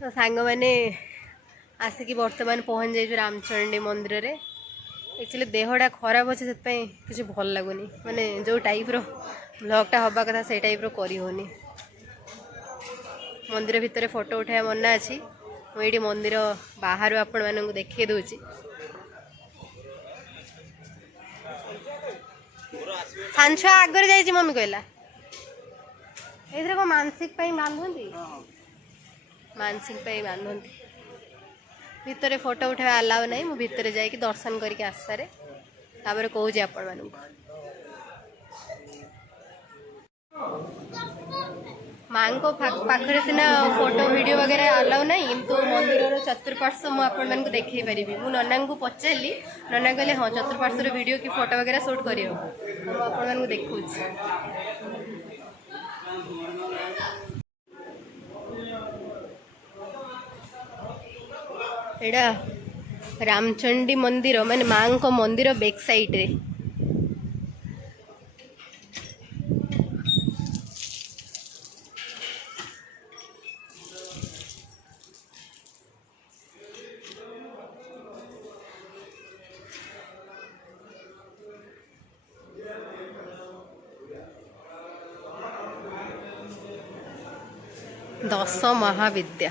तो सांग मैंने आसिक बर्तमान पहुँच जाइए रामचंडी मंदिर रे। एक्चुअली देहटा खराब अच्छे से किसी भल लगुनि माने जो टाइप रो ब्लॉगटा हवा कथा से टाइप रो करी होनी। मंदिर भितर फोटो उठाया मना अच्छी मुझे मंदिर बाहर आपण मानक देखे दूची। सांछुआ आगर जाइए मम्मी कहला ये को मानसिक बांधुंती मानसिक बांधुंती भितर फोटो उठा अलाउ ना मु भितर जाकि दर्शन करके आसारे तापर कहूँ आपण मानक माँ को पाखरे सिना फोटो वीडियो वगैरह अलाउ ना किंतु मंदिर चतुर्पार्श्व मुझे देखई पारि मु नना को पचारि नना कहले हाँ चतुर्पार्श्व वीडियो कि फोटो वगैरह शूट कर देखूँ। एड़ा रामचंडी मंदिर माने माँ को मंदिर बैक साइड रे दश महाविद्या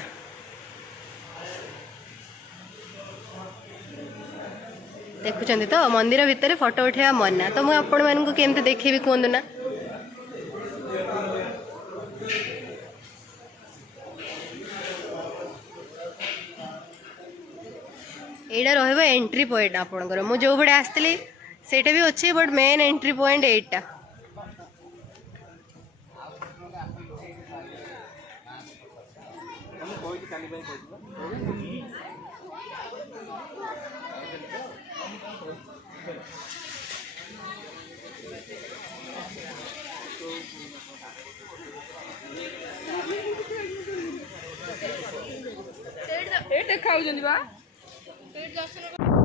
देखुं तो मंदिर भितर फोटो उठा मना तो मुझे आपण मानक केमती देखेबी कहतु ना। एटा रहा एंट्री पॉइंट आपणकर मुझे जो बड़े आसती सेटा भी अच्छे बट मेन एंट्री पॉइंट एटा देखा